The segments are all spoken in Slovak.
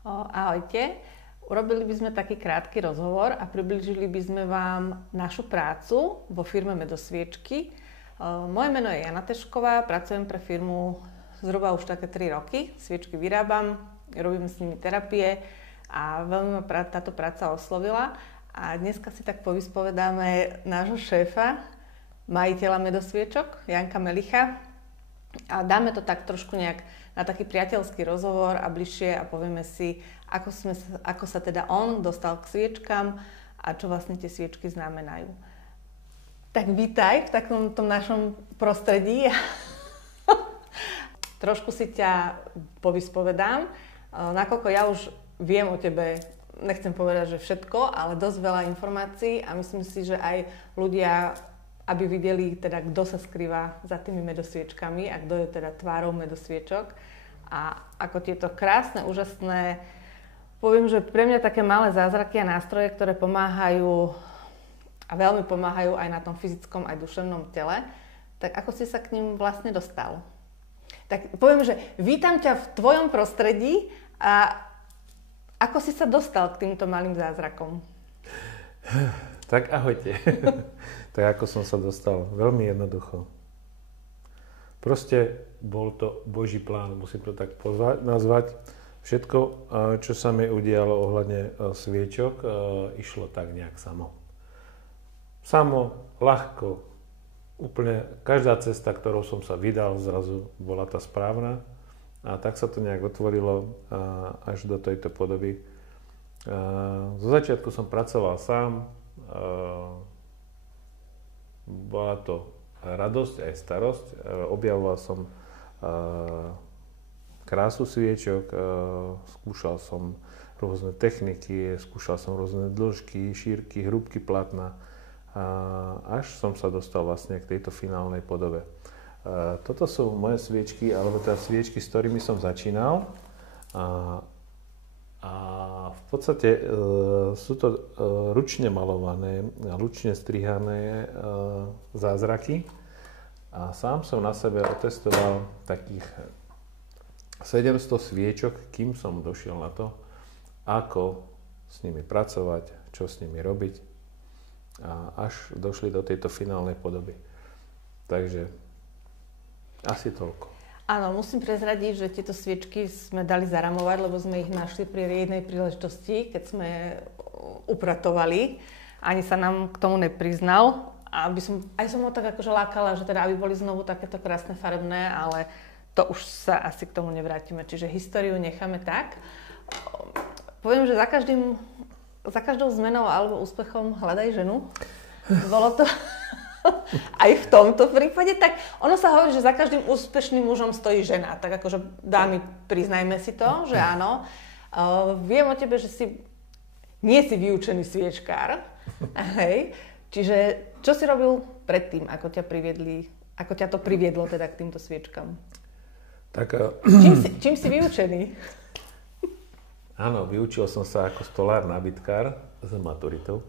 Ahojte. Urobili by sme taký krátky rozhovor a priblížili by sme vám našu prácu vo firme Medosviečky. Moje meno je Jana Tešková, pracujem pre firmu zhruba už také 3 roky. Sviečky vyrábam, robím s nimi terapie a veľmi ma táto práca oslovila. A dneska si tak povyspovedáme nášho šéfa, majiteľa Medosviečok, Janka Melicha. A dáme to tak trošku nejak na taký priateľský rozhovor a bližšie a povieme si, ako sa teda on dostal k sviečkam a čo vlastne tie sviečky znamenajú. Tak vítaj v takom tom našom prostredí. Trošku si ťa povyspovedám, nakoľko ja už viem o tebe, nechcem povedať, že všetko, ale dosť veľa informácií a myslím si, že aj ľudia, aby videli teda, kto sa skrýva za tými medosviečkami a kto je teda tvárou medosviečok. A ako tieto krásne, úžasné, poviem, že pre mňa také malé zázraky a nástroje, ktoré pomáhajú a veľmi pomáhajú aj na tom fyzickom, aj duševnom tele, tak ako si sa k ním vlastne dostal? Tak poviem, že vítam ťa v tvojom prostredí a ako si sa dostal k týmto malým zázrakom? Tak ahojte. Tak ako som sa dostal? Veľmi jednoducho. Proste bol to Boží plán, musím to tak nazvať. Všetko, čo sa mi udialo ohľadne sviečok, išlo tak nejak samo. Samo, ľahko, úplne každá cesta, ktorou som sa vydal, zrazu bola tá správna. A tak sa to nejak otvorilo až do tejto podoby. Zo začiatku som pracoval sám. Bola to radosť aj starosť. Objavoval som krásu sviečok, skúšal som rôzne techniky, skúšal som rôzne dĺžky, šírky, hrúbky platna, až som sa dostal vlastne k tejto finálnej podobe. Toto sú moje sviečky, alebo teda sviečky, s ktorými som začínal. A v podstate sú to ručne malované, ručne strihané zázraky. A sám som na sebe otestoval takých 700 sviečok, kým som došiel na to, ako s nimi pracovať, čo s nimi robiť. A až došli do tejto finálnej podoby. Takže asi toľko. Áno, musím prezradiť, že tieto sviečky sme dali zaramovať, lebo sme ich našli pri jednej príležitosti, keď sme upratovali. Ani sa nám k tomu nepriznal. Aj som ho tak akože lákala, že teda aby boli znovu takéto krásne farebné, ale to už sa asi k tomu nevrátime. Čiže históriu necháme tak. Poviem, že za každou zmenou alebo úspechom hľadaj ženu. Bolo to aj v tomto prípade, tak ono sa hovorí, že za každým úspešným mužom stojí žena. Tak akože dámy, priznajme si to, že áno. Viem o tebe, že nie si vyučený sviečkár. Hej. Čiže čo si robil predtým, ako ťa to priviedlo teda k týmto sviečkam? Tak, čím si vyučený? Áno, vyučil som sa ako stolár nábytkár s maturitou.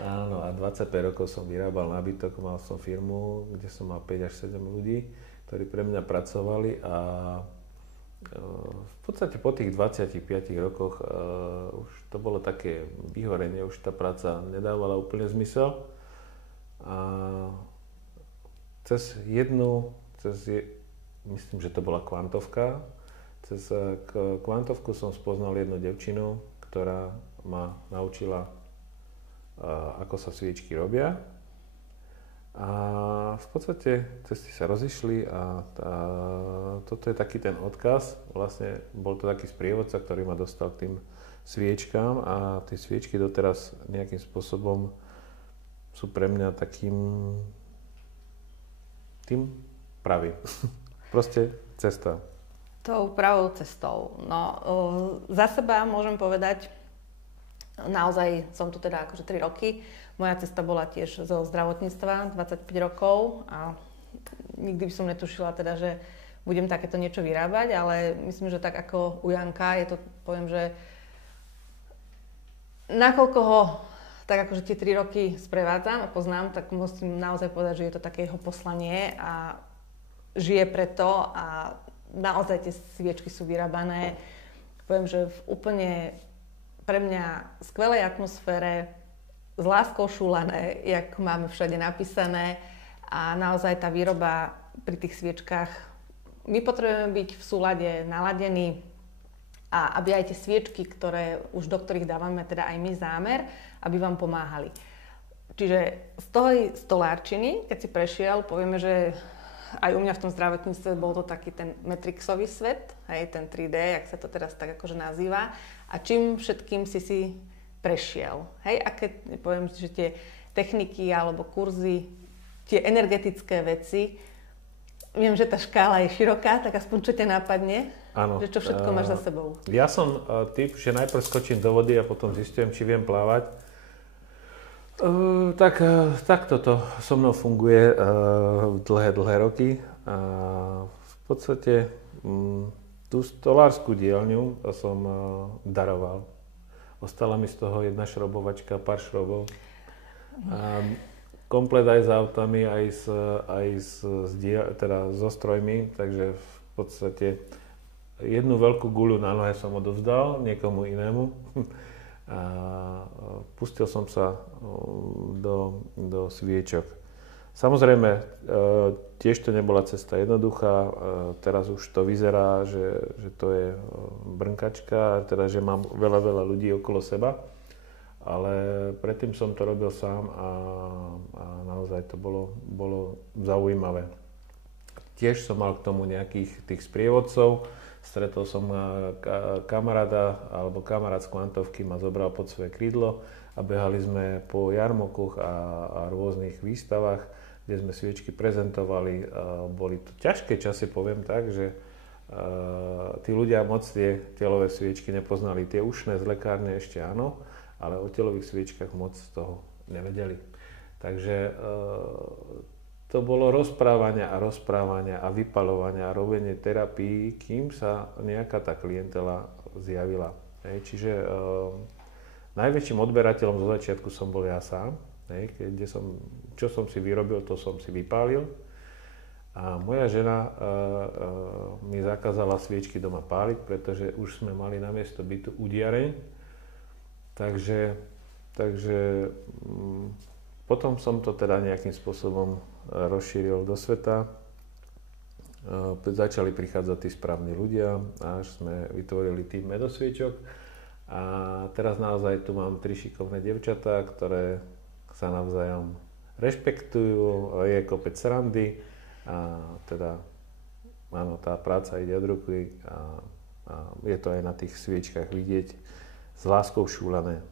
Áno, a 25 rokov som vyrábal nábytok, mal som firmu, kde som mal 5 až 7 ľudí, ktorí pre mňa pracovali a v podstate po tých 25 rokoch už to bolo také vyhorenie, už tá práca nedávala úplne zmysel. A myslím, že to bola kvantovka. Cez kvantovku som spoznal jednu devčinu, ktorá ma naučila, ako sa sviečky robia. A v podstate cesty sa rozišli a toto je taký ten odkaz. Vlastne bol to taký sprievodca, ktorý ma dostal k tým sviečkám a tie sviečky doteraz nejakým spôsobom sú pre mňa tým pravým. Proste cesta. Tou pravou cestou. No, za seba môžem povedať, naozaj som tu teda akože 3 roky. Moja cesta bola tiež zo zdravotníctva, 25 rokov a nikdy by som netušila teda, že budem takéto niečo vyrábať, ale myslím, že tak ako u Janka je to, poviem, že nakoľko ho tak akože tie 3 roky sprevádzam a poznám, tak musím naozaj povedať, že je to také jeho poslanie a žije preto a naozaj tie sviečky sú vyrábané poviem, že v úplne pre mňa skvelej atmosfére, s láskou šúlané, jak máme všade napísané a naozaj tá výroba pri tých sviečkách, my potrebujeme byť v súlade naladení a aby aj tie sviečky, do ktorých dávame teda aj my zámer, aby vám pomáhali. Čiže z toho stolárčiny, keď si prešiel, povieme, že aj u mňa v tom zdravotníctve bol to taký ten Matrixový svet, hej, ten 3D, jak sa to teraz tak akože nazýva. A čím všetkým si prešiel. Hej, aké, poviem, že tie techniky alebo kurzy, tie energetické veci, viem, že tá škála je široká, tak aspoň čo ťa napadne? Áno. Že čo všetko máš za sebou? Ja som typ, že najprv skočím do vody a potom zistujem, či viem plávať. Tak toto so mnou funguje dlhé roky. V podstate tú stolárskú dielňu som daroval. Ostala mi z toho jedna šrobovačka, pár šrobov. Komplet aj s autami, aj so strojmi, takže v podstate jednu veľkú guľu na nohe som odovzdal niekomu inému. A pustil som sa do sviečok. Samozrejme, tiež to nebola cesta jednoduchá. Teraz už to vyzerá, že to je brnkačka, teda, že mám veľa ľudí okolo seba. Ale predtým som to robil sám a naozaj to bolo zaujímavé. Tiež som mal k tomu nejakých tých sprievodcov. Stretol som kamaráda, alebo kamarát z kvantovky ma zobral pod svoje krídlo a behali sme po jarmokoch a rôznych výstavách, kde sme sviečky prezentovali. Boli to ťažké časy, poviem tak, že tí ľudia moc tie telové sviečky nepoznali. Tie ušné z lekárne ešte áno, ale o telových sviečkach moc z toho nevedeli. Takže to bolo rozprávania a vypaľovania a robenie terapii, kým sa nejaká tá klientela zjavila. Čiže najväčším odberateľom zo začiatku som bol ja sám. Čo som si vyrobil, to som si vypálil. A moja žena mi zakázala sviečky doma páliť, pretože už sme mali namiesto bytu udiareň. Takže potom som to teda nejakým spôsobom rozšíril do sveta. Začali prichádzať tí správni ľudia, až sme vytvorili tým medosviečok. A teraz naozaj tu mám 3 šikovné dievčatá, ktoré sa navzájom rešpektujú, je kopec srandy a teda áno, tá práca ide od ruky a je to aj na tých sviečkách vidieť, s láskou šúlané,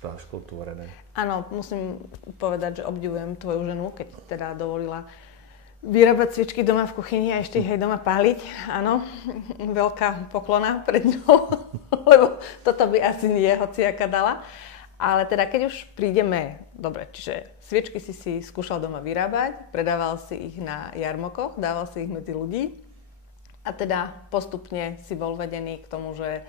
láskou tvorené. Áno, musím povedať, že obdivujem tvoju ženu, keď teda dovolila vyrábať sviečky doma v kuchyni a ešte ich aj doma páliť. Áno, veľká poklona pred ňou, lebo toto by asi nie hociaká dala. Ale teda keď už prídeme, dobre, čiže sviečky si skúšal doma vyrábať, predával si ich na jarmokoch, dával si ich medzi ľudí a teda postupne si bol vedený k tomu, že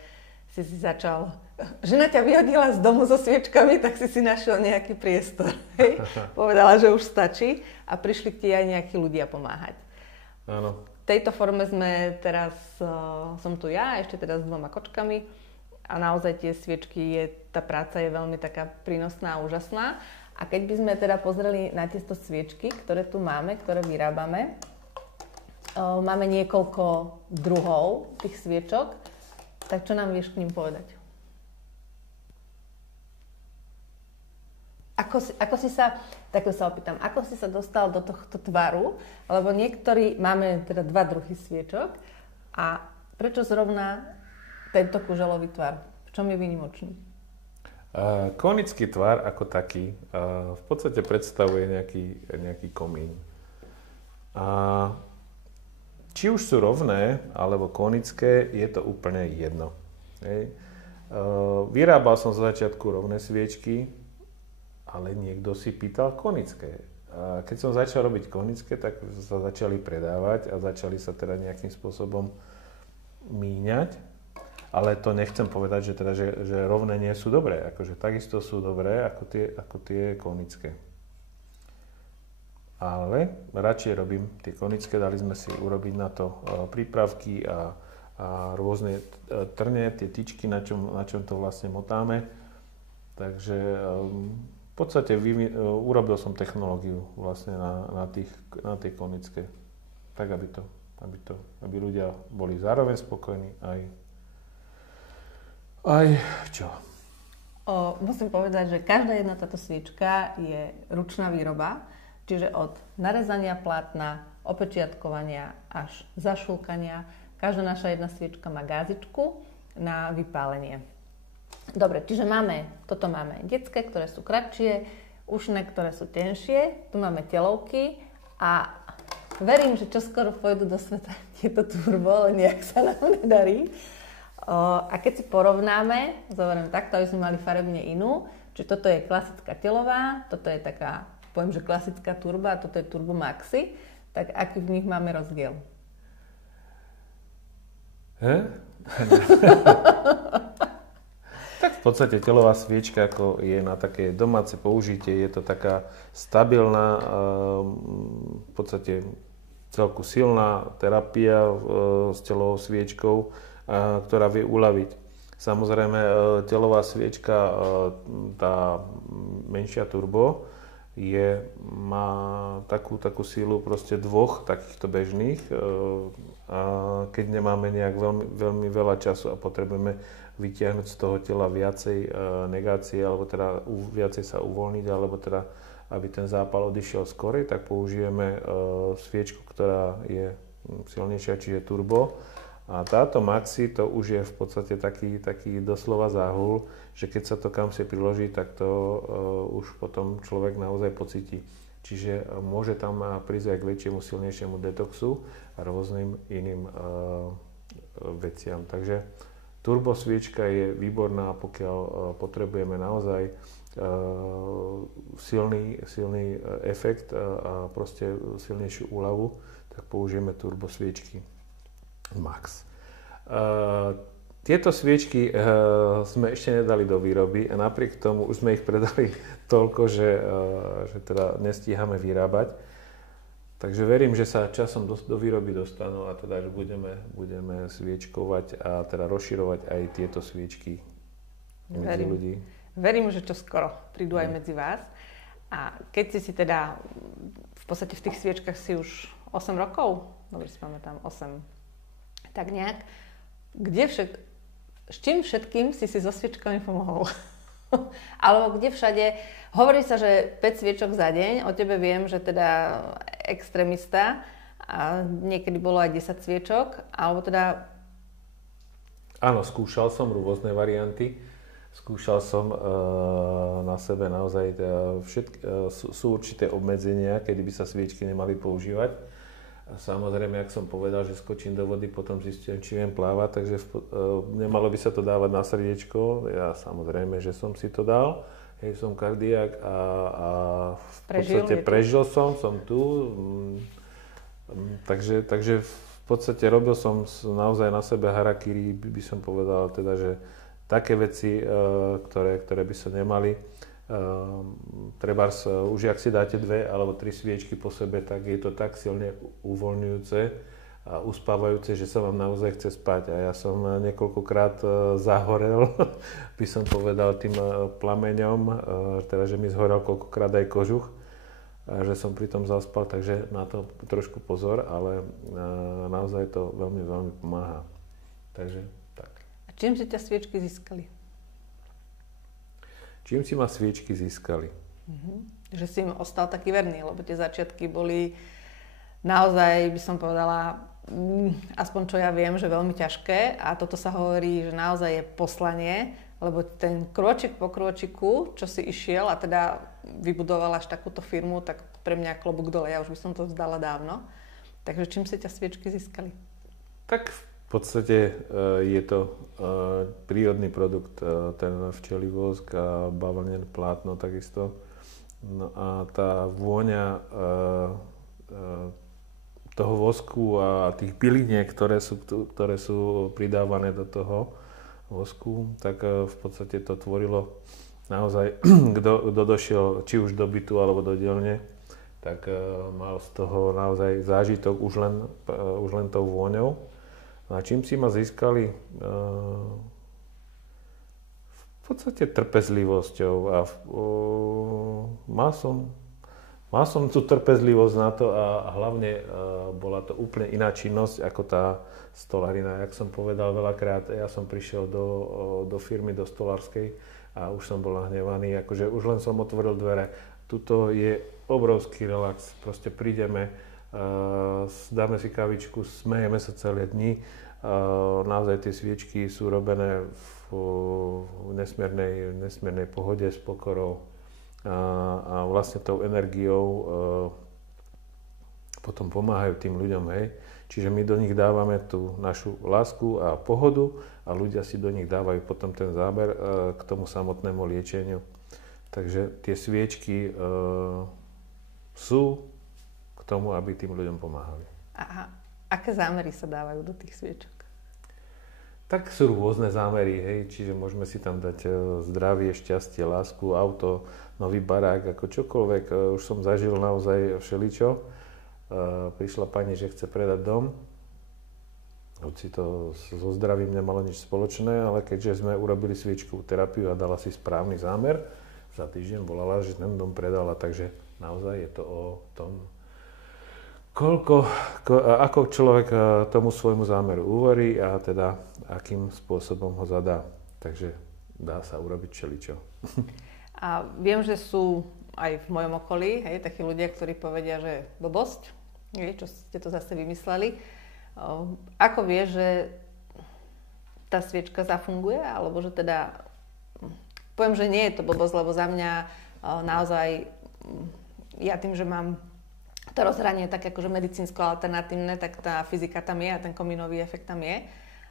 si začal, žena ťa vyhodila z domu so sviečkami, tak si našiel nejaký priestor. Hej? Povedala, že už stačí a prišli k ti aj nejakí ľudia pomáhať. Áno. V tejto forme sme teraz, som tu ja, ešte teda s 2 kočkami a naozaj tie sviečky, tá práca je veľmi taká prínosná a úžasná. A keď by sme teda pozreli na tieto sviečky, ktoré tu máme, ktoré vyrábame, máme niekoľko druhov tých sviečok. Tak čo nám vieš k ním povedať? Ako si sa dostal do tohto tvaru? Lebo niektorí máme teda 2 druhy sviečok. A prečo zrovna tento kuželový tvar? V čom je výnimočný? Konický tvar ako taký v podstate predstavuje nejaký komín. Či už sú rovné, alebo konické, je to úplne jedno. Vyrábal som z začiatku rovné sviečky, ale niekto si pýtal konické. A keď som začal robiť konické, tak sa začali predávať a začali sa teda nejakým spôsobom míňať. Ale to nechcem povedať, že rovné nie sú dobré. Akože takisto sú dobré ako tie konické. Ale radšej robím tie konické, dali sme si urobiť na to prípravky a a rôzne trne, tie tyčky, na čom to vlastne motáme. Takže v podstate urobil som technológiu vlastne na tej konické. Tak, aby ľudia boli zároveň spokojní aj čo? Musím povedať, že každá jedna táto sviečka je ručná výroba, čiže od narezania plátna, opečiatkovania až zašúkania. Každá naša jedna sviečka má gázičku na vypálenie. Dobre, čiže toto máme detské, ktoré sú kratšie, ušné, ktoré sú tenšie, tu máme telovky a verím, že čoskoro pôjdu do sveta tieto turbo, len nejak sa nám nedarí. A keď si porovnáme, zoberiem takto, aby sme mali farebne inú, čiže toto je klasická telová, toto je taká, poviem, že klasická turba, a toto je Turbo Maxi, tak aký v nich máme rozdiel? Tak v podstate telová sviečka ako je na také domáce použitie, je to taká stabilná, v podstate celku silná terapia s telovou sviečkou, ktorá vie uľaviť. Samozrejme, telová sviečka, tá menšia turbo, má takú sílu proste dvoch takýchto bežných. A keď nemáme nejak veľmi veľa času a potrebujeme vytiahnuť z toho tela viacej negácie, alebo teda viacej sa uvoľniť, alebo teda aby ten zápal odišiel skorej, tak použijeme sviečku, ktorá je silnejšia, čiže turbo. A táto Maxi, to už je v podstate taký doslova záhul, že keď sa to kam si priloží, tak to už potom človek naozaj pocíti. Čiže môže tam prísť aj k väčšiemu, silnejšiemu detoxu a rôznym iným veciam. Takže turbo sviečka je výborná, pokiaľ potrebujeme naozaj silný efekt a proste silnejšiu úľavu, tak použijeme turbo sviečky Max. Tieto sviečky sme ešte nedali do výroby a napriek tomu už sme ich predali toľko, že teda nestíhame vyrábať. Takže verím, že sa časom do výroby dostanú a teda, že budeme sviečkovať a teda rozširovať aj tieto sviečky medzi ľudí. Verím, že čoskoro prídu aj medzi vás. A keď si teda v podstate v tých sviečkach si už 8 rokov, dobre si pamätám, 8, tak nejak, s čím všetkým si so sviečkami pomohol? Alebo kde všade, hovorí sa, že 5 sviečok za deň, o tebe viem, že teda extrémista, a niekedy bolo aj 10 sviečok, alebo teda... Áno, skúšal som rôzne varianty. Skúšal som na sebe naozaj, sú určité obmedzenia, kedy by sa sviečky nemali používať. Samozrejme, ak som povedal, že skočím do vody, potom zistím, či viem plávať, takže nemalo by sa to dávať na srdiečko. Ja samozrejme, že som si to dal. Som kardiak a v podstate prežil som tu. Takže v podstate robil som naozaj na sebe harakiri, by som povedal, teda, že také veci, ktoré by sa nemali. Trebárs, už ak si dáte 2 alebo 3 sviečky po sebe, tak je to tak silne uvoľňujúce a uspávajúce, že sa vám naozaj chce spať. A ja som niekoľkokrát zahorel, by som povedal, tým plameňom, teda, že mi zhorel koľkokrát aj kožuch, a že som pri tom zaspal, takže na to trošku pozor, ale naozaj to veľmi, veľmi pomáha. Takže tak. A čím si ťa sviečky získali? Čím si ma sviečky získali? Že si im ostal taký verný, lebo tie začiatky boli naozaj, by som povedala, aspoň čo ja viem, že veľmi ťažké a toto sa hovorí, že naozaj je poslanie, lebo ten krôčik po krôčiku, čo si išiel a teda vybudoval až takúto firmu, tak pre mňa klobúk dole, ja už by som to vzdala dávno. Takže čím si ťa sviečky získali? Tak v podstate je to prírodný produkt, ten včelí vosk a bavlnené plátno takisto. No a tá vôňa toho vosku a tých byliniek, ktoré sú pridávané do toho vosku, tak v podstate to tvorilo naozaj, kto došiel či už do bytu alebo do dielne, tak mal z toho naozaj zážitok už len tou vôňou. No a čím si ma získali? V podstate trpezlivosťou a mal som tú trpezlivosť na to a hlavne bola to úplne iná činnosť ako tá stolarina. Jak som povedal veľakrát, ja som prišiel do firmy, do stolárskej a už som bol nahnevaný, akože už len som otvoril dvere. Tuto je obrovský relax, proste prídeme, dáme si kavičku, smejeme sa celé dni. Naozaj tie sviečky sú robené v nesmiernej pohode s pokorou a vlastne tou energiou potom pomáhajú tým ľuďom, hej. Čiže my do nich dávame tú našu lásku a pohodu a ľudia si do nich dávajú potom ten záber k tomu samotnému liečeniu. Takže tie sviečky sú k tomu, aby tým ľuďom pomáhali. A aké zámery sa dávajú do tých sviečok? Tak sú rôzne zámery, hej, čiže môžeme si tam dať zdravie, šťastie, lásku, auto, nový barák, ako čokoľvek. Už som zažil naozaj všeličo. Prišla pani, že chce predať dom. Hoci to so zdravím nemalo nič spoločné, ale keďže sme urobili sviečkovú terapiu a dala si správny zámer, za týždeň volala, že ten dom predala, takže naozaj je to o tom, ako človek tomu svojmu zámeru uverí a teda akým spôsobom ho zadá. Takže dá sa urobiť všeličo. A viem, že sú aj v mojom okolí, hej, takí ľudia, ktorí povedia, že blbosť, hej, čo ste to zase vymysleli. Ako vieš, že tá sviečka zafunguje, alebo že teda, poviem, že nie je to blbosť, lebo za mňa naozaj, ja tým, že mám to rozhranie tak akože medicínsko-alternatívne, tak tá fyzika tam je a ten komínový efekt tam je.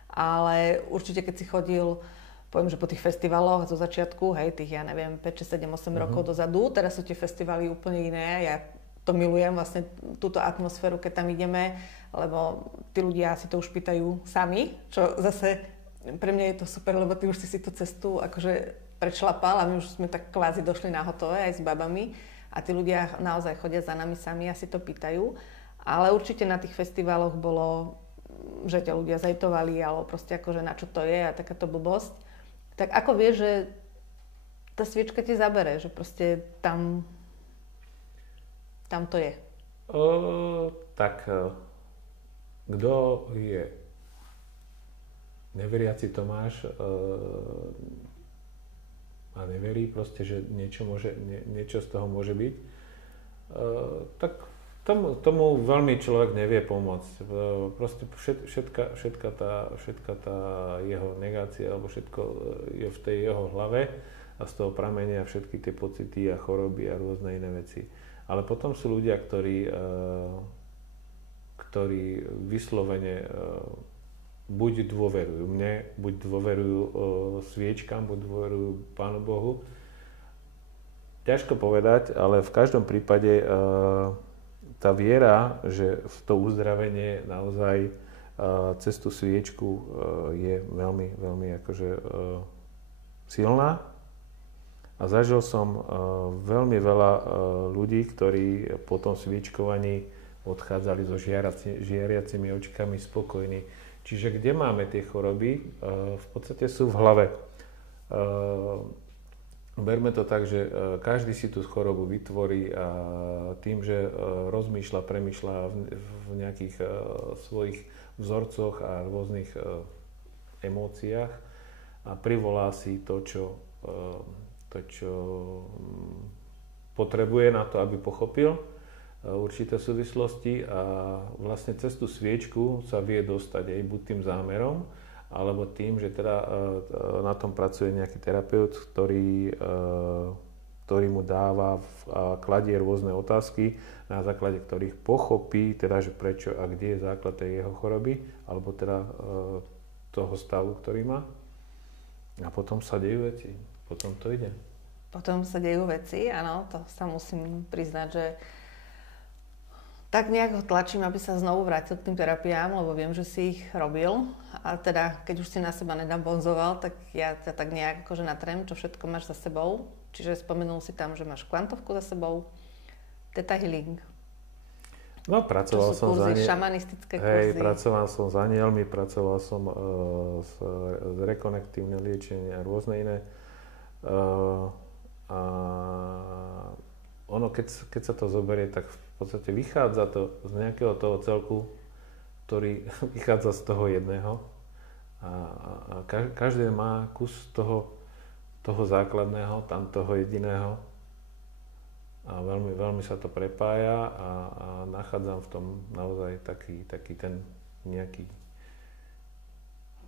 Ale určite, keď si chodil, poviem, že po tých festivaloch zo začiatku, hej, tých, ja neviem, 5, 6, 7, 8 rokov dozadu, teraz sú tie festivaly úplne iné. Ja to milujem, vlastne túto atmosféru, keď tam ideme, lebo tí ľudia si to už pýtajú sami, čo zase pre mňa je to super, lebo ty už si tú cestu akože prečlapal a my už sme tak kvázi došli na hotové aj s babami. A tí ľudia naozaj chodia za nami sami a si to pýtajú. Ale určite na tých festivaloch bolo, že ťa ľudia zajtovali, alebo proste akože na čo to je a takáto blbosť. Tak ako vieš, že tá sviečka ti zabere, že proste tam to je? Kto je neveriaci Tomáš a neverí proste, že niečo z toho môže byť, tak tomu veľmi človek nevie pomôcť. Proste všetka tá jeho negácia, alebo všetko je v tej jeho hlave a z toho pramenia všetky tie pocity a choroby a rôzne iné veci. Ale potom sú ľudia, ktorí vyslovene buď dôverujú mne, buď dôverujú sviečkam, buď dôverujú Pánu Bohu. Ťažko povedať, ale v každom prípade tá viera, že v to uzdravenie naozaj cez tú sviečku je veľmi, veľmi akože silná. A zažil som veľmi veľa ľudí, ktorí po tom sviečkovaní odchádzali so žiariacimi očkami spokojní. Čiže kde máme tie choroby, v podstate sú v hlave. Berme to tak, že každý si tú chorobu vytvorí a tým, že rozmýšľa, premýšľa v nejakých svojich vzorcoch a rôznych emóciách a privolá si to, čo potrebuje na to, aby pochopil určité súvislosti a vlastne cez tú sviečku sa vie dostať aj buď tým zámerom, alebo tým, že teda na tom pracuje nejaký terapeut, ktorý mu dáva a kladie rôzne otázky, na základe ktorých pochopí, teda, že prečo a kde je základ tej jeho choroby, alebo teda toho stavu, ktorý má. A potom sa dejú veci, potom to ide. Potom sa dejú veci, áno, to sa musím priznať, že tak nejak ho tlačím, aby sa znovu vrátil k tým terapiám, lebo viem, že si ich robil. A teda, keď už si na seba nedabonzoval, tak ja ťa tak nejak akože natrem, čo všetko máš za sebou. Čiže spomenul si tam, že máš kvantovku za sebou, Theta Healing. No, pracoval som za kurzy, šamanistické kurzy. Pracoval som s anielmi, pracoval som s rekonektívne liečenie a rôzne iné. A ono, keď sa to zoberie, tak v podstate vychádza to z nejakého toho celku, ktorý vychádza z toho jedného. A každý má kus toho základného, tam toho jediného. A veľmi, veľmi sa to prepája a nachádzam v tom naozaj taký ten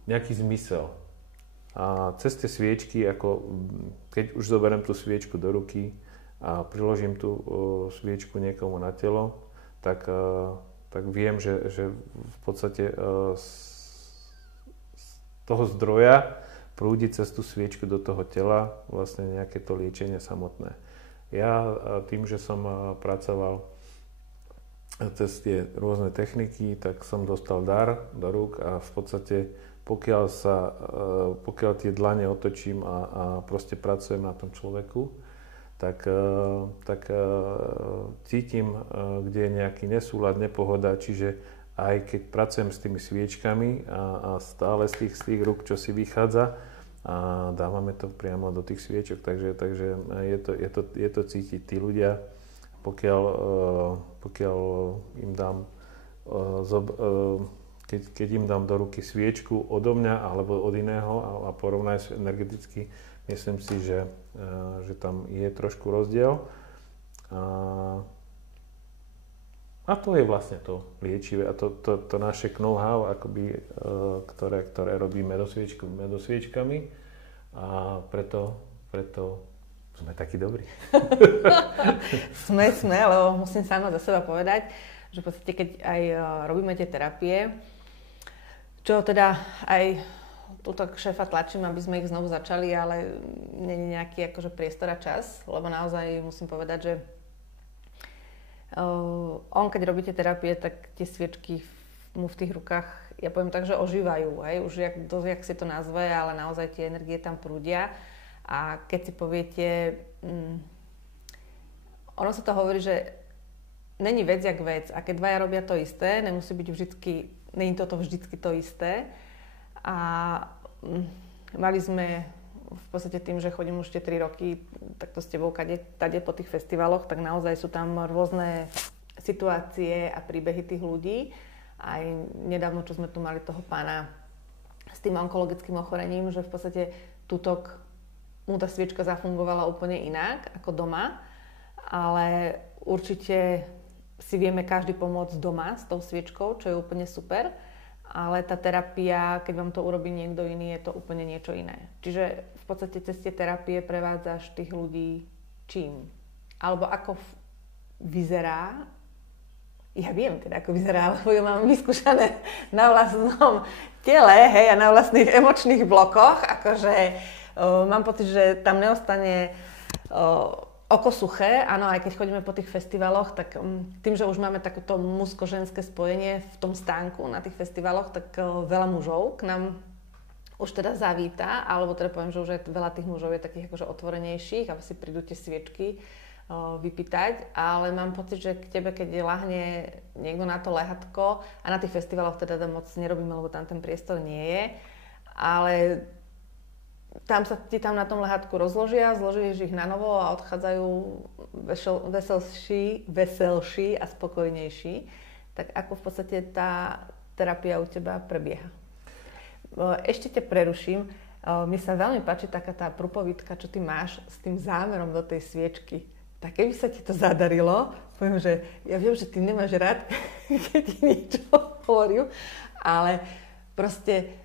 nejaký zmysel. A cez tie sviečky, ako keď už zoberiem tú sviečku do ruky a priložím tú sviečku niekomu na telo, tak viem, že v podstate z toho zdroja prúdi cez tú sviečku do toho tela vlastne nejaké to liečenie samotné. Ja tým, že som pracoval cez tie rôzne techniky, tak som dostal dar do rúk a v podstate pokiaľ tie dlane otočím a proste pracujem na tom človeku, tak cítim, kde je nejaký nesúlad, nepohoda, čiže aj keď pracujem s tými sviečkami a stále z tých rúk, čo si vychádza, a dávame to priamo do tých sviečok, takže je to cítiť. Tí ľudia, pokiaľ im dám keď im dám do ruky sviečku odo mňa alebo od iného a porovnajú energeticky, myslím si, že tam je trošku rozdiel. A to je vlastne to liečivé a to naše know-how, akoby, ktoré robíme medosviečkami a preto sme takí dobrí. sme, lebo musím sama za seba povedať, že v podstate keď aj robíme tie terapie, čo teda aj túto šéfa tlačím, aby sme ich znovu začali, ale nie je nejaký akože priestor a čas, lebo naozaj musím povedať, že on, keď robíte terapie, tak tie sviečky mu v tých rukách, ja poviem tak, že ožívajú, hej? Už jak si to nazve, ale naozaj tie energie tam prúdia. A keď si poviete, ono sa to hovorí, že není vec jak vec. A keď dvaja robia to isté, nemusí byť není toto vždycky to isté. A mali sme v podstate tým, že chodím už tie 3 roky takto s tebou tade po tých festivaloch, tak naozaj sú tam rôzne situácie a príbehy tých ľudí. Aj nedávno, čo sme tu mali toho pána s tým onkologickým ochorením, že v podstate tutok mu tá sviečka zafungovala úplne inak ako doma, ale určite si vieme každý pomôcť doma s tou sviečkou, čo je úplne super. Ale tá terapia, keď vám to urobí niekto iný, je to úplne niečo iné. Čiže v podstate cez tie terapie prevádzaš tých ľudí čím? Alebo ako vyzerá? Ja viem teda, ako vyzerá, lebo ja mám vyskúšané na vlastnom tele, hej, a na vlastných emočných blokoch. Akože mám pocit, že tam neostane oko suché, áno, aj keď chodíme po tých festivaloch, tak tým, že už máme takéto mužsko-ženské spojenie v tom stánku na tých festivaloch, tak veľa mužov k nám už teda zavíta, alebo teda poviem, že už aj veľa tých mužov je takých akože otvorenejších a si prídu tie sviečky vypýtať, ale mám pocit, že k tebe, keď lahne niekto na to lehatko, a na tých festivaloch teda moc nerobíme, lebo tam ten priestor nie je, ale tam sa ti tam na tom lehatku rozložia, zložíš ich na novo a odchádzajú veselší a spokojnejší. Tak ako v podstate tá terapia u teba prebieha? Ešte ťa preruším. Mne sa veľmi páči taká tá prúpovidka, čo ty máš s tým zámerom do tej sviečky. Tak keby sa ti to zadarilo, poviem, že ja viem, že ty nemáš rád, keď ti niečo hovorím, ale proste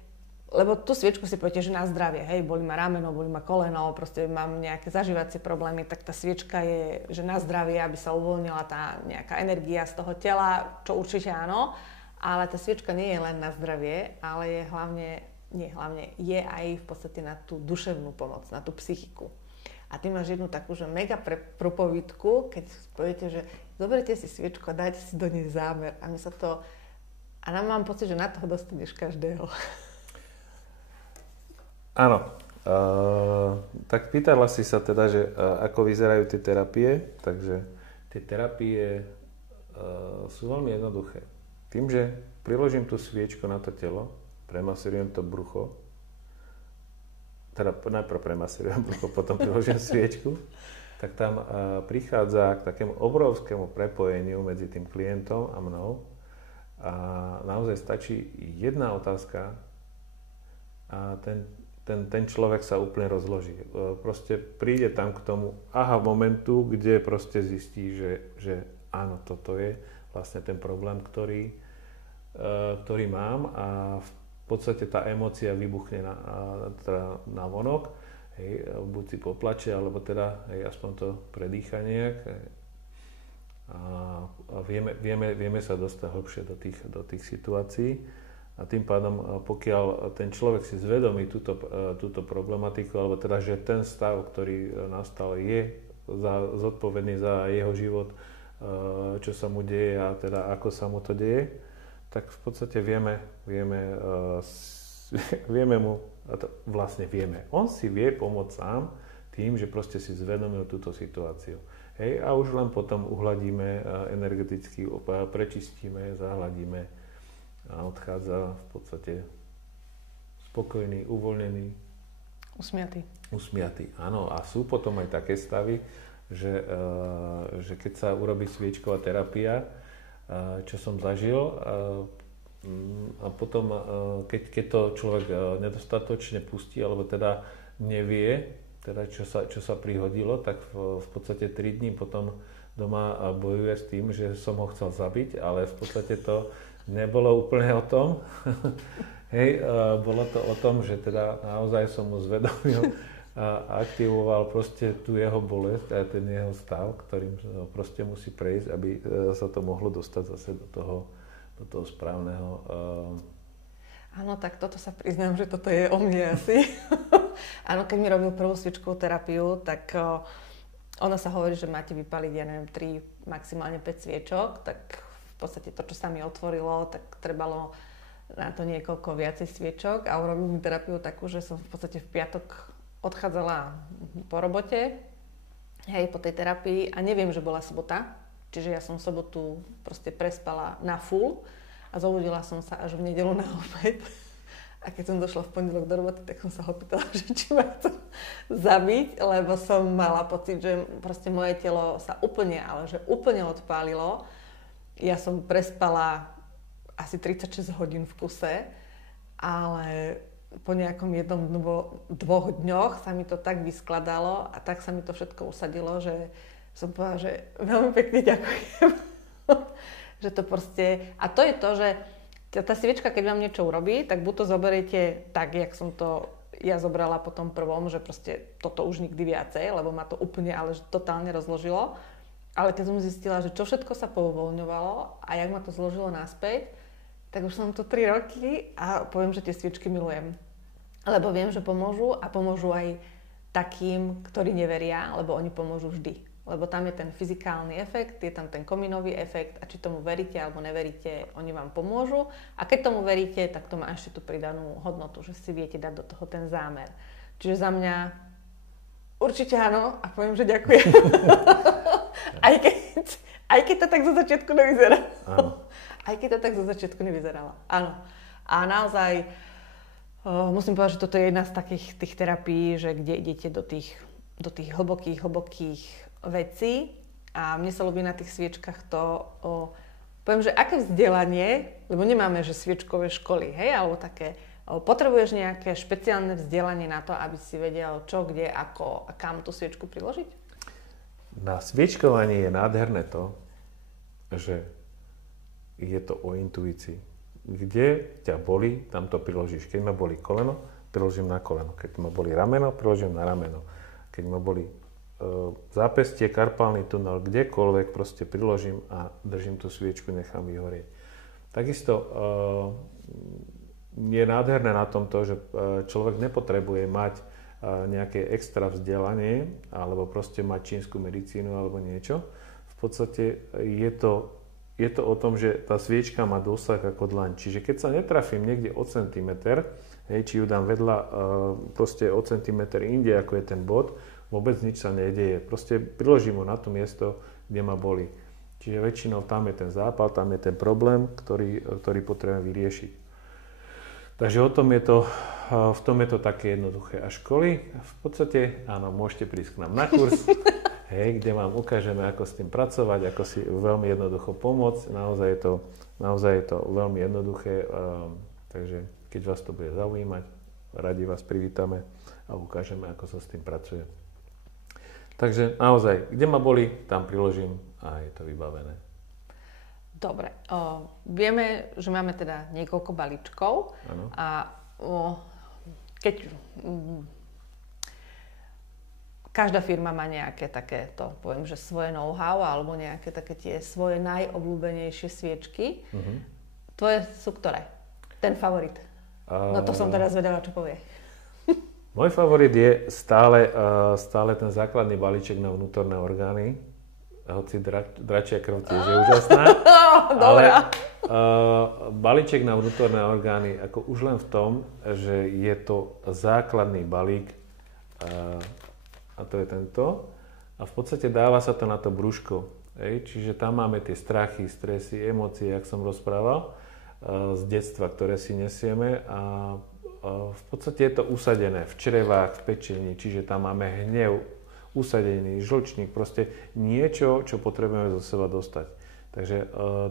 lebo tú sviečku si poviete, že na zdravie, hej, boli ma rameno, boli ma koleno, proste mám nejaké zažívacie problémy, tak tá sviečka je, že na zdravie, aby sa uvoľnila tá nejaká energia z toho tela, čo určite áno, ale tá sviečka nie je len na zdravie, ale je je aj v podstate na tú duševnú pomoc, na tú psychiku. A ty máš jednu takú, že mega prúpovidku, keď poviete, že zoberte si sviečku a dajte si do nej zámer. A mám pocit, že na toho dostaneš každého. Áno. Tak pýtala si sa teda, že ako vyzerajú tie terapie. Takže tie terapie sú veľmi jednoduché. Tým, že priložím tú sviečku na to telo, premasírujem to brucho, teda najprv premasírujem brucho, potom priložím sviečku, tak tam prichádza k takému obrovskému prepojeniu medzi tým klientom a mnou. A naozaj stačí jedna otázka a ten človek sa úplne rozloží. Proste príde tam k tomu momentu, kde proste zistí, že áno, toto je vlastne ten problém, ktorý mám a v podstate tá emócia vybuchne na vonok. Hej, buď si poplače, alebo teda aspoň to predýchanie. A vieme sa dostať hlbšie do tých situácií. A tým pádom, pokiaľ ten človek si zvedomí túto problematiku, alebo teda, že ten stav, ktorý nastal, je zodpovedný za jeho život, čo sa mu deje a teda ako sa mu to deje, tak v podstate vieme mu, vieme. On si vie pomôcť sám tým, že proste si zvedomil túto situáciu. Hej, a už len potom uhladíme energeticky, prečistíme, zahladíme a odchádza v podstate spokojný, uvoľnený. Usmiatý, áno. A sú potom aj také stavy, že keď sa urobí sviečková terapia, čo som zažil, a potom, keď to človek nedostatočne pustí, alebo teda nevie, teda čo sa prihodilo, tak v podstate 3 dní potom doma bojuje s tým, že som ho chcel zabiť, ale v podstate to nebolo úplne o tom. Hej, bolo to o tom, že teda naozaj som mu zvedomil a aktivoval proste tú jeho bolesť a ten jeho stav, ktorým proste musí prejsť, aby sa to mohlo dostať zase do toho správneho. Áno, tak toto sa priznám, že toto je o mne asi. Áno, keď mi robil prvú sviečkovú terapiu, tak ono sa hovorí, že máte vypaliť, 3, maximálne 5 sviečok, tak v podstate to, čo sa mi otvorilo, tak trebalo na to niekoľko viacej sviečok a urobil mi terapiu takú, že som v podstate v piatok odchádzala po robote, po tej terapii a neviem, že bola sobota, čiže ja som sobotu proste prespala na full a zobudila som sa až v nedeľu na obed. A keď som došla v pondelok do roboty, tak som sa ho pýtala, že či ma chcem zabiť, lebo som mala pocit, že proste moje telo sa úplne odpálilo. Ja som prespala asi 36 hodín v kuse, ale po nejakom 1-2 dňoch sa mi to tak vyskladalo a tak sa mi to všetko usadilo, že som povedala, že veľmi pekne ďakujem. Že to proste... A to je to, že tá sviečka, keď vám niečo urobí, tak buď to zoberiete tak, jak som to ja zobrala po tom prvom, že proste toto už nikdy viacej, lebo ma to úplne, ale totálne rozložilo. Ale keď som zistila, že čo všetko sa pouvoľňovalo a jak ma to zložilo naspäť, tak už som tu 3 roky a poviem, že tie sviečky milujem. Lebo viem, že pomôžu a pomôžu aj takým, ktorí neveria, lebo oni pomôžu vždy. Lebo tam je ten fyzikálny efekt, je tam ten komínový efekt a či tomu veríte alebo neveríte, oni vám pomôžu. A keď tomu veríte, tak to má ešte tú pridanú hodnotu, že si viete dať do toho ten zámer. Čiže za mňa určite áno a poviem, že ďakujem. Aj keď to tak zo začiatku nevyzerá. Aj keď to tak zo začiatku nevyzeralo. Áno. A naozaj musím povedať, že toto je jedna z takých tých terapií, že kde idete do tých hlbokých vecí. A mne sa ľúbi na tých sviečkach to, poviem, že aké vzdelanie, lebo nemáme, že sviečkové školy, hej, alebo také, potrebuješ nejaké špeciálne vzdelanie na to, aby si vedel čo, kde, ako a kam tú sviečku priložiť? Na sviečkovaní je nádherné to, že je to o intuícii. Kde ťa bolí, tam to priložíš. Keď ma bolí koleno, priložím na koleno. Keď ma bolí rameno, priložím na rameno. Keď ma bolí zápestie, karpálny tunel, kdekoľvek proste priložím a držím tú sviečku, nechám vyhorieť. Takisto je nádherné na tom to, že človek nepotrebuje mať nejaké extra vzdelanie alebo proste mať čínsku medicínu alebo niečo. V podstate je to o tom, že tá sviečka má dosah ako dlaň. Čiže keď sa netrafím niekde o centimeter, či ju dám vedľa proste o centimeter inde, ako je ten bod, vôbec nič sa nedeje. Proste priložím ho na to miesto, kde ma bolí. Čiže väčšinou tam je ten zápal, tam je ten problém, ktorý potrebujeme vyriešiť. Takže v tom je to také jednoduché. A školy, v podstate, áno, môžete prísť k nám na kurz, kde vám ukážeme, ako s tým pracovať, ako si veľmi jednoducho pomôcť. Naozaj je to veľmi jednoduché, takže keď vás to bude zaujímať, radi vás privítame a ukážeme, ako sa s tým pracuje. Takže naozaj, kde ma boli, tam priložím a je to vybavené. Dobre, vieme, že máme teda niekoľko balíčkov. Ano. A keď každá firma má nejaké takéto, poviem, že svoje know-how alebo nejaké také tie svoje najobľúbenejšie sviečky. Tvoje sú ktoré? Ten favorit? No to som teraz vedela, čo povie. Môj favorit je stále ten základný balíček na vnútorné orgány. Hoci dračia krv tiež je úžasná. Ale balíček na vnútorné orgány, ako už len v tom, že je to základný balík a to je tento. A v podstate dáva sa to na to brúško. Čiže tam máme tie strachy, stresy, emócie, jak som rozprával, z detstva, ktoré si nesieme a v podstate je to usadené v črevách, v pečení, čiže tam máme hnev, usadený, žlčník, proste niečo, čo potrebujeme zo seba dostať. Takže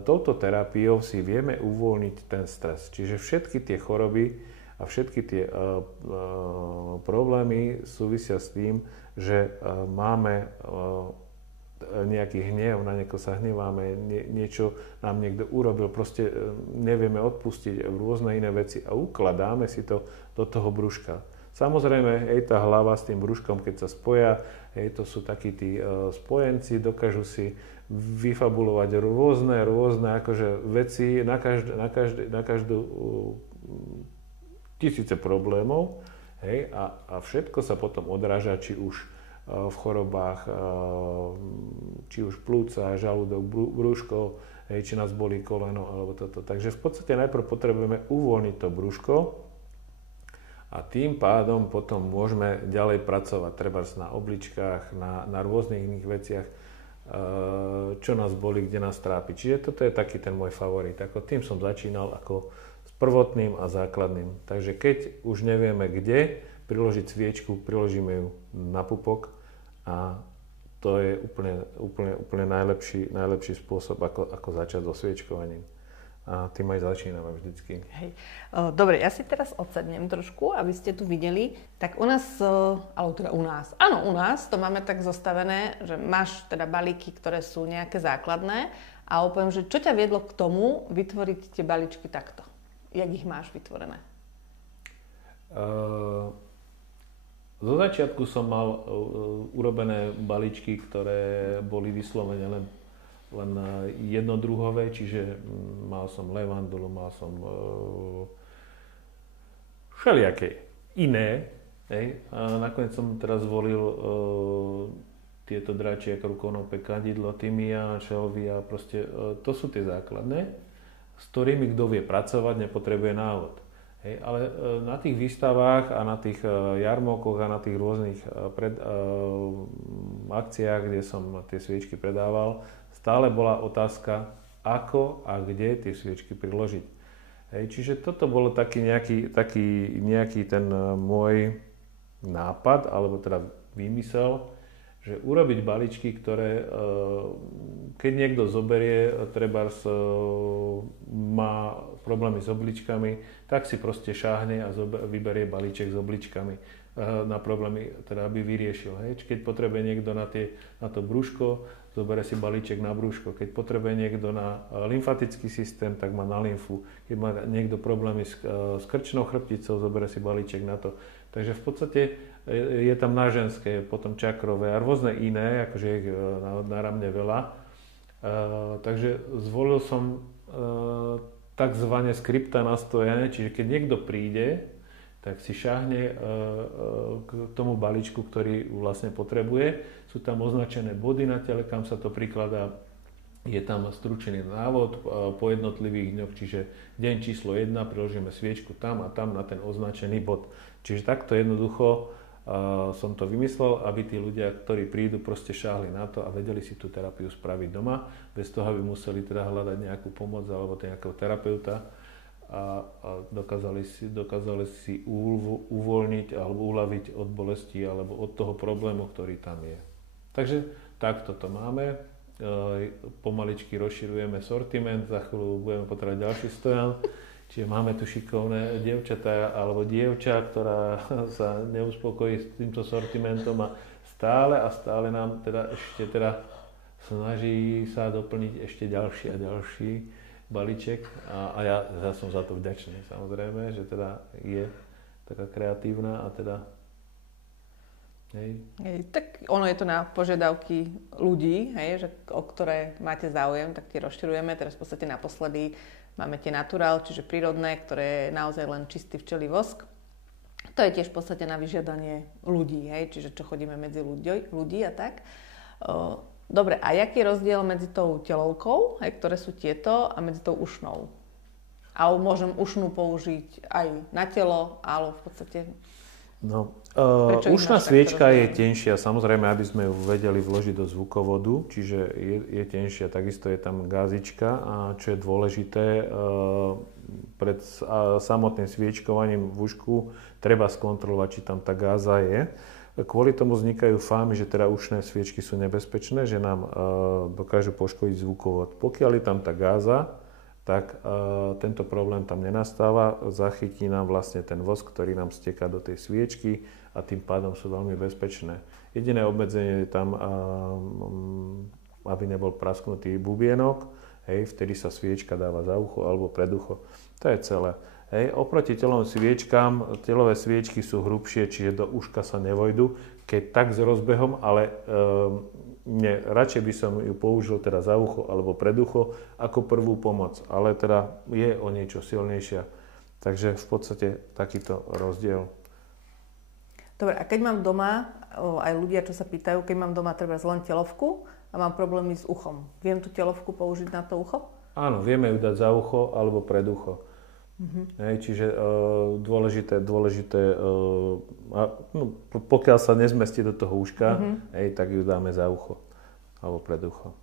touto terapiou si vieme uvoľniť ten stres. Čiže všetky tie choroby a všetky tie problémy súvisia s tým, že máme nejaký hnev, na niekoho sa hneváme, niečo nám niekto urobil, proste nevieme odpustiť rôzne iné veci a ukladáme si to do toho brúška. Samozrejme, tá hlava s tým brúškom, keď sa spoja, to sú takí tí spojenci, dokážu si vyfabulovať rôzne akože veci na každú tisíce problémov, a všetko sa potom odráža, či už v chorobách, či už plúca, žalúdok, brúško, či nás bolí koleno, alebo toto. Takže v podstate najprv potrebujeme uvoľniť to brúško a tým pádom potom môžeme ďalej pracovať, trebárs na obličkách, na rôznych iných veciach, čo nás bolí, kde nás trápi. Čiže toto je taký ten môj favorit. Ako tým som začínal ako s prvotným a základným. Takže keď už nevieme kde priložiť sviečku, priložíme ju na pupok a to je úplne najlepší spôsob, ako začať so sviečkovaním. A tým aj začíname vždycky. Hej. Dobre, ja si teraz odsadnem trošku, aby ste tu videli. Tak u nás, alebo teda u nás, áno, u nás to máme tak zostavené, že máš teda balíky, ktoré sú nejaké základné a poviem, že čo ťa viedlo k tomu vytvoriť tie balíčky takto? Jak ich máš vytvorené? Zo začiatku som mal urobené balíčky, ktoré boli vyslovene len jednodruhové, čiže mal som levandulu, mal som všelijaké iné. A nakoniec som teraz zvolil tieto dračie ako konope, kadidlo, tymia, šelvia, proste to sú tie základné, s ktorými kto vie pracovať, nepotrebuje návod. Ale na tých výstavách a na tých jarmokoch a na tých rôznych akciách, kde som tie sviečky predával, stále bola otázka, ako a kde tie sviečky priložiť. Čiže toto bolo taký nejaký ten môj nápad, alebo teda výmysel, že urobiť balíčky, ktoré, keď niekto zoberie, trebárs má problémy s obličkami, tak si proste šáhne a vyberie balíček s obličkami na problémy, teda aby vyriešil. Keď potrebuje niekto na to brúško, zoberie si balíček na brúško. Keď potrebuje niekto na lymfatický systém, tak má na lymfu. Keď má niekto problémy s krčnou chrbticou, zoberie si balíček na to. Takže v podstate je tam na ženské, potom čakrové a rôzne iné, akože ich náramne veľa. Takže zvolil som takzvané skripta nastojené, čiže keď niekto príde, tak si šáhne k tomu balíčku, ktorý vlastne potrebuje. Sú tam označené body na tele, kam sa to prikladá. Je tam stručený návod po jednotlivých dňoch, čiže deň číslo 1, priložíme sviečku tam a tam na ten označený bod. Čiže takto jednoducho som to vymyslel, aby tí ľudia, ktorí prídu, proste šáhli na to a vedeli si tú terapiu spraviť doma, bez toho, aby museli teda hľadať nejakú pomoc alebo nejakého terapeuta a dokázali si uvoľniť alebo uľaviť od bolesti alebo od toho problému, ktorý tam je. Takže takto to máme. Pomaličky rozširujeme sortiment, za chvíľu budeme potrebovať ďalší stojan. Čiže máme tu šikovné dievčatá alebo dievča, ktorá sa neuspokojí s týmto sortimentom a stále nám teda snaží sa doplniť ešte ďalší a ďalší balíček a ja som za to vďačný, samozrejme, že teda je taká kreatívna a teda hej. Tak ono je to na požiadavky ľudí, hej, že o ktoré máte záujem, tak tie rozširujeme. Teraz v podstate naposledy máme tie naturál, čiže prírodné, ktoré je naozaj len čistý včelí vosk. To je tiež v podstate na vyžiadanie ľudí, hej, čiže čo chodíme medzi ľudí a tak. Dobre, a aký je rozdiel medzi tou telovkou, hej, ktoré sú tieto, a medzi tou ušnou? A môžem ušnú použiť aj na telo, ale v podstate... No, ušná sviečka je tenšia, samozrejme, aby sme ju vedeli vložiť do zvukovodu, čiže je tenšia, takisto je tam gázička a čo je dôležité, pred samotným sviečkovaním v ušku treba skontrolovať, či tam tá gáza je. Kvôli tomu vznikajú fámy, že teda ušné sviečky sú nebezpečné, že nám dokážu poškodiť zvukovod. Pokiaľ je tam tá gáza, tak tento problém tam nenastáva, zachytí nám vlastne ten vosk, ktorý nám steká do tej sviečky a tým pádom sú veľmi bezpečné. Jediné obmedzenie je tam, aby nebol prasknutý bubienok, hej, vtedy sa sviečka dáva za ucho alebo pred ucho. To je celé. Hej, oproti telovým sviečkám, telové sviečky sú hrubšie, čiže do uška sa nevojdu, keď tak s rozbehom, ale radšej by som ju použil teda za ucho alebo pred ucho ako prvú pomoc, ale teda je o niečo silnejšia. Takže v podstate takýto rozdiel. Dobre, a keď mám doma, aj ľudia, čo sa pýtajú, keď mám doma treba len telovku a mám problémy s uchom, viem tú telovku použiť na to ucho? Áno, vieme ju dať za ucho alebo pred ucho. Hej, čiže dôležité pokiaľ sa nezmestí do toho uška, hej, tak ju dáme za ucho alebo pred ucho.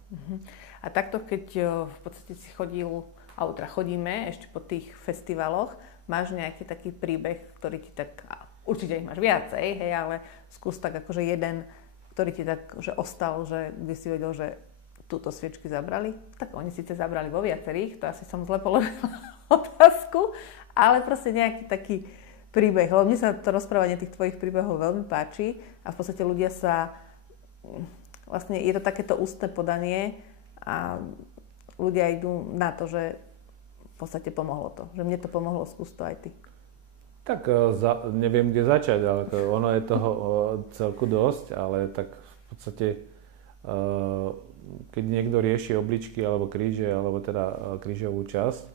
A takto, keď v podstate si chodíme ešte po tých festivaloch, máš nejaký taký príbeh, ktorý ti tak, určite ich máš viacej, hej, ale skús tak akože jeden, ktorý ti tak že ostal, že kde si vedel, že túto sviečky zabrali, tak oni síce zabrali vo viacerých, to asi som zle položila otázku, ale proste nejaký taký príbeh. Lebo mne sa to rozprávanie tých tvojich príbehov veľmi páči a v podstate ľudia sa... Vlastne je to takéto ústne podanie a ľudia idú na to, že v podstate pomohlo to. Že mne to pomohlo, skús to aj ty. Tak neviem, kde začať, ale ono je toho celku dosť, ale tak v podstate keď niekto rieši obličky alebo kríže, alebo teda krížovú časť,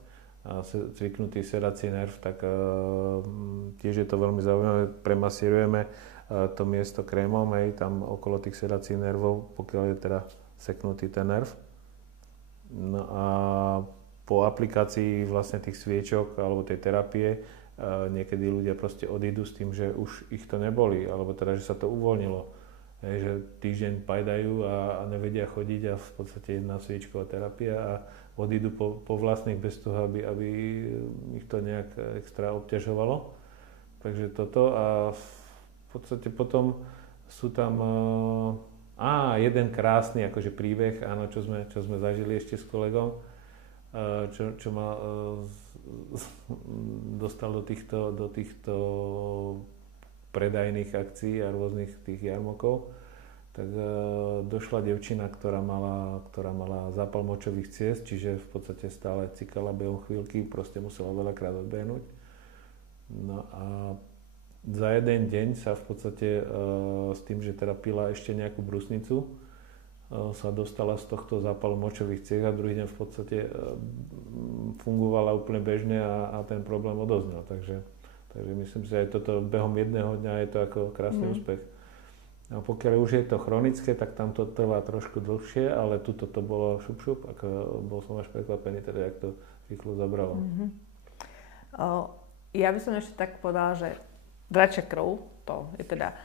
cviknutý sedací nerv, tak tiež je to veľmi zaujímavé. Premasírujeme to miesto krémom, hej, tam okolo tých sedacích nervov, pokiaľ je teda seknutý ten nerv. No a po aplikácii vlastne tých sviečok alebo tej terapie niekedy ľudia proste odídu s tým, že už ich to neboli, alebo teda, že sa to uvoľnilo. Hej, že týždeň pajdajú a nevedia chodiť a v podstate jedna sviečková terapia a odídu po vlastných bez toho, aby ich to nejak extra obťažovalo. Takže toto a v podstate potom sú tam jeden krásny akože príbeh, áno, čo sme zažili ešte s kolegom, čo ma dostal do týchto predajných akcií a rôznych tých jarmokov, tak došla devčina, ktorá mala zápal močových ciest, čiže v podstate stále cikala behom chvíľky, proste musela veľakrát odbehnúť. No a za jeden deň sa v podstate s tým, že teda pila ešte nejakú brusnicu, sa dostala z tohto zápalu močových ciest a druhý deň v podstate fungovala úplne bežne a ten problém odoznel. Takže myslím si, že aj toto behom jedného dňa je to ako krásny úspech. A pokiaľ už je to chronické, tak tam to trvá trošku dlhšie, ale tuto to bolo šup, ako bol som až prekvapený, teda jak to rýchlo zabralo. Ja by som ešte tak povedala, že dračia krv, to je teda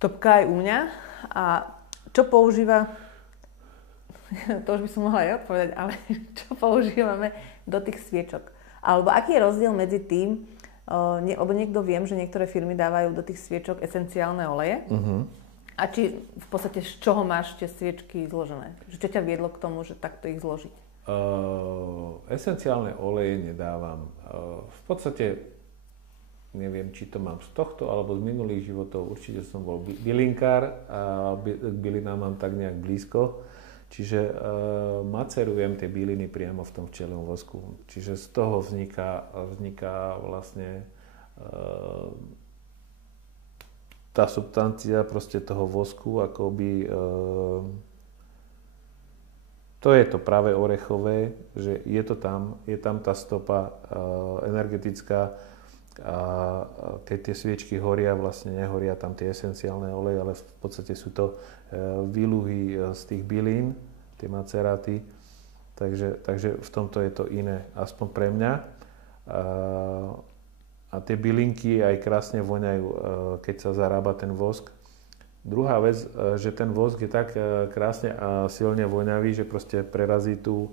topka aj u mňa. A čo používa, to už by som mohla aj odpovedať, ale čo používame do tých sviečok? Alebo aký je rozdiel medzi tým, lebo niekto viem, že niektoré firmy dávajú do tých sviečok esenciálne oleje. A či v podstate z čoho máš tie sviečky zložené? Čo ťa viedlo k tomu, že takto ich zložiť? Esenciálne oleje nedávam. V podstate neviem, či to mám z tohto alebo z minulých životov. Určite som bol bylinkár a k bylinám mám tak nejak blízko. Čiže macerujem tie byliny priamo v tom včelom vosku. Čiže z toho vzniká vlastne tá substancia proste toho vosku, akoby to je to práve orechové, že je tam tá stopa energetická a keď tie sviečky horia, vlastne nehoria tam tie esenciálne oleje, ale v podstate sú to výluhy z tých bylín, tie maceráty, takže v tomto je to iné, aspoň pre mňa. A tie bylinky aj krásne voňajú, keď sa zarába ten vosk. Druhá vec, že ten vosk je tak krásne a silne voňavý, že proste prerazí tú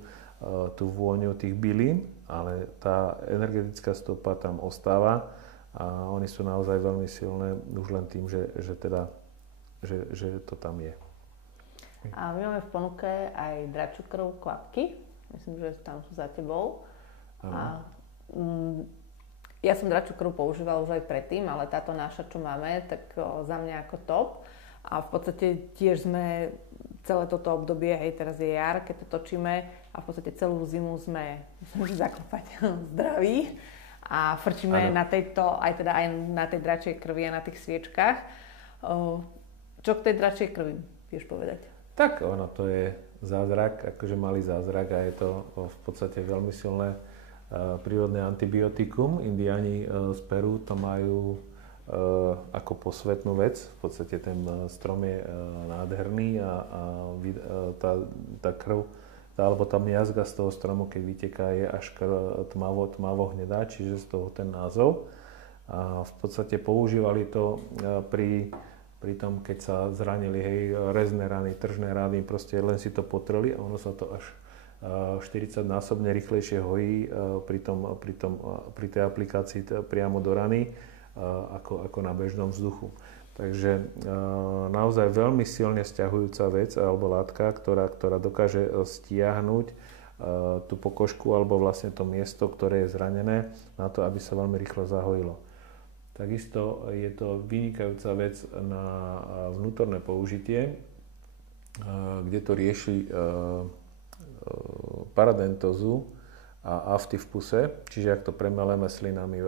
vôňu tých bylín, ale tá energetická stopa tam ostáva a oni sú naozaj veľmi silné už len tým, že to tam je. A my máme v ponuke aj dračiu krv kvapky. Myslím, že tam sú za tebou. A, ja som dračiu krv používala už aj predtým, ale táto naša, čo máme, tak za mňa ako top. A v podstate tiež sme celé toto obdobie, hej, teraz je jar, keď to točíme a v podstate celú zimu sme, musím zaklopať, zdraví a frčíme na tejto, aj na tej dračej krvi a na tých sviečkach. Čo k tej dračej krvi vieš povedať? Tak ono to je zázrak, akože malý zázrak a je to v podstate veľmi silné prírodné antibiotikum. Indiáni z Peru to majú ako posvetnú vec. V podstate ten strom je nádherný a tá krv, alebo tá miazga z toho stromu, keď vyteká, je až tmavo hnedá, čiže z toho ten názov. A v podstate používali to pri tom, keď sa zranili, hej, rezné rany, tržné rany, proste len si to potreli a ono sa to až 40-násobne rýchlejšie hojí pri tej aplikácii priamo do rany, ako na bežnom vzduchu. Takže naozaj veľmi silne sťahujúca vec alebo látka, ktorá dokáže stiahnuť tú pokožku alebo vlastne to miesto, ktoré je zranené, na to, aby sa veľmi rýchlo zahojilo. Takisto je to vynikajúca vec na vnútorné použitie, kde to rieši paradentózu a afty v puse, čiže ak to premeleme slinami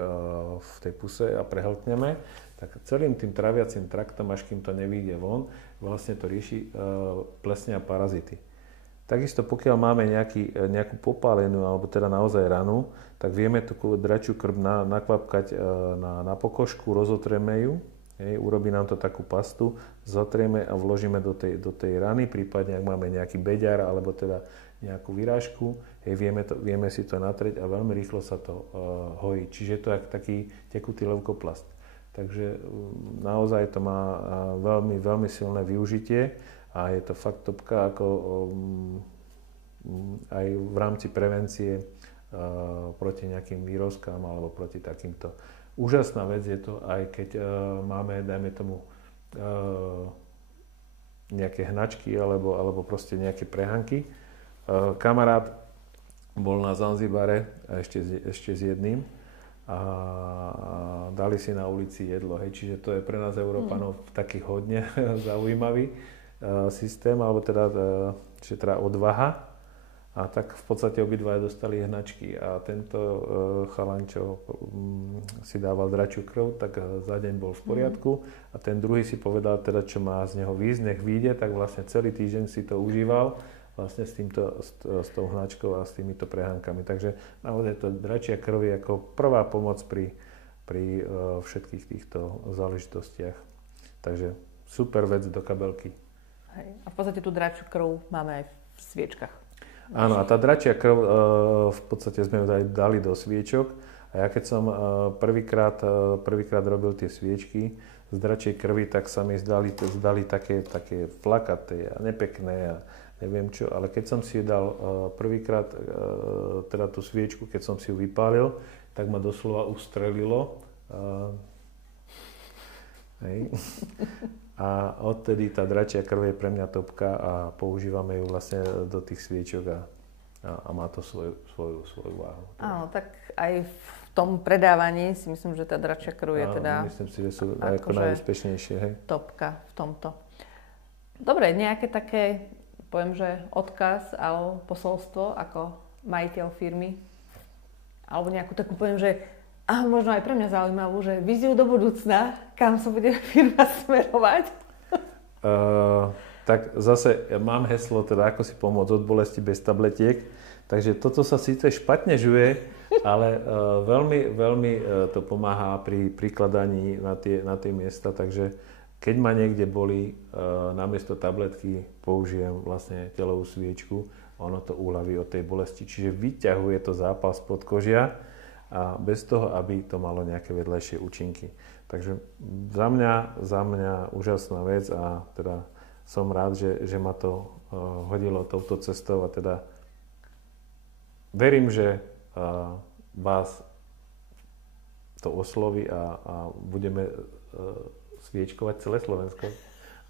v tej puse a prehltneme, tak celým tým traviacím traktom, až kým to nevyjde von, vlastne to rieši plesne a parazity. Takisto pokiaľ máme nejakú popálenú alebo teda naozaj ranu, tak vieme tú dračiu krv nakvapkať na pokožku, rozotrieme ju, urobí nám to takú pastu, zotrieme a vložíme do tej rany, prípadne ak máme nejaký beďar alebo teda nejakú vyrážku, vieme si to natrieť a veľmi rýchlo sa to hojí. Čiže je to jak taký tekutý leukoplast. Takže naozaj to má veľmi, veľmi silné využitie a je to fakt topka ako aj v rámci prevencie proti nejakým výrozkám alebo proti takýmto. Úžasná vec je to aj keď máme, dajme tomu, nejaké hnačky alebo proste nejaké prehanky. Kamarát bol na Zanzibare ešte s jedným a dali si na ulici jedlo. Hej. Čiže to je pre nás Európanov taký hodne zaujímavý systém, alebo teda odvaha. A tak v podstate obidvaja dostali hnačky a tento chalan, čo si dával dračiu krv, tak za deň bol v poriadku a ten druhý si povedal teda, čo má z neho výjsť, nech vyjde, tak vlastne celý týždeň si to užíval vlastne s tou hnačkou a s týmito prehánkami. Takže naozaj to dračia krv je ako prvá pomoc pri všetkých týchto záležitostiach. Takže super vec do kabelky. Hej. A v podstate tú dračiu krv máme aj v sviečkach. Áno, a tá dračia krv v podstate sme ju dali do sviečok a ja keď som prvýkrát robil tie sviečky, z dračej krvi, tak sa mi zdali také flakaté a nepekné a neviem čo, ale keď som si dal prvýkrát teda tú sviečku, keď som si ju vypálil, tak ma doslova ustrelilo. Hej. A odtedy tá dračia krv je pre mňa topka a používame ju vlastne do tých sviečok a má to svoju váhu. Áno, tak aj v tom predávaní si myslím, že tá dračia krv je teda... Myslím si, že sú ako najúspešnejšie. Hej. Topka v tomto. Dobre, nejaké také, poviem, že odkaz alebo posolstvo ako majiteľ firmy? Alebo nejakú takú, poviem, že možno aj pre mňa zaujímavú, že víziu do budúcna, kam sa bude firma smerovať? Tak zase mám heslo, teda ako si pomôcť od bolesti bez tabletiek. Takže toto sa síce špatne žuje, ale veľmi to pomáha pri prikladaní na tie miesta. Takže keď ma niekde boli, namiesto tabletky použijem vlastne telovú sviečku, ono to uľaví od tej bolesti. Čiže vyťahuje to zápal spod kožia a bez toho, aby to malo nejaké vedľajšie účinky. Takže za mňa úžasná vec a teda som rád, že ma to hodilo touto cestou a teda verím, že vás to osloví a budeme sviečkovať celé Slovensko.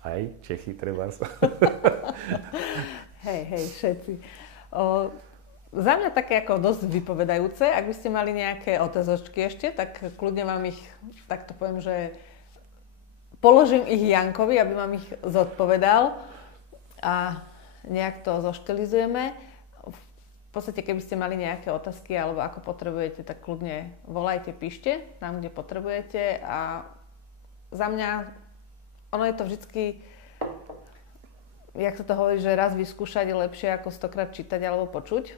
Aj Čechy, trebárs. Hej, všetci. Za mňa také ako dosť vypovedajúce. Ak by ste mali nejaké otázočky ešte, tak kľudne vám ich, takto poviem, že položím ich Jankovi, aby vám ich zodpovedal a nejak to zoštilizujeme. V podstate, keby ste mali nejaké otázky alebo ako potrebujete, tak kľudne volajte, píšte tam, kde potrebujete a za mňa ono je to vždycky, jak sa to hovorí, že raz vyskúšať je lepšie ako 100-krát čítať alebo počuť.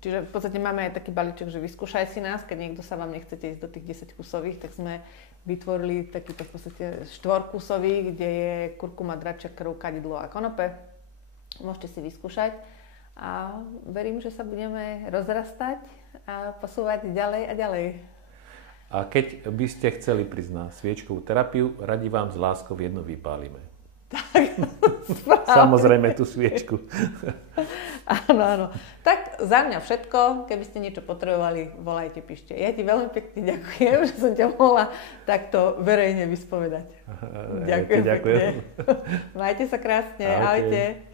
Čiže v podstate máme aj taký balíček, že vyskúšaj si nás, keď niekto sa vám nechcete ísť do tých 10 kusových, tak sme vytvorili takýto v podstate 4-kusový, kde je kurkuma, dračia krv, kadidlo a konope. Môžete si vyskúšať a verím, že sa budeme rozrastať a posúvať ďalej a ďalej. A keď by ste chceli prísť na sviečkovú terapiu, radi vám s láskou jednu vypálime. Tak, samozrejme tú sviečku. Áno. Tak za mňa všetko. Keby ste niečo potrebovali, volajte, píšte. Ja ti veľmi pekne ďakujem, že som ťa mohla takto verejne vyspovedať. Ďakujem. Ďakujem. Majte sa krásne. Ahojte. Ahojte.